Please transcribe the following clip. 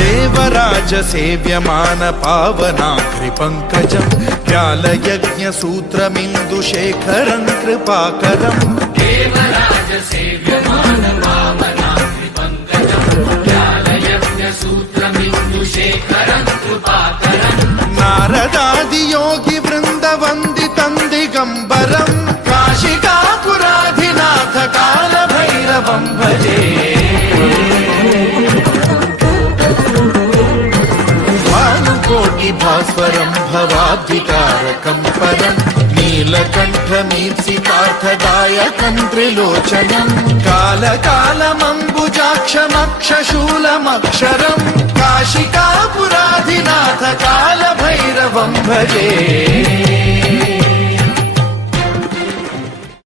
देवराज सेव्यमान पावनाग्रि पंकजं व्यालयज्ञ सूत्रमिन्दुशेखरं कृपाकरं देवराज सेव्यमान पावनाग्रि पंकजं व्यालयज्ञ सूत्रमिन्दुशेखरं कृपाकरं नारदादि योगी वृंद वंदितं दिगंबरं काशिकापुराधिनाथ काल भैरवं भजे भास्वरं भवाब्धिकारकं परं नीलकण्ठमीप्सितार्थदायकं त्रिलोचनं कालकालमम्बुजाक्षमक्षशूलमक्षरं काशिकापुराधिनाथ कालभैरवं भजे।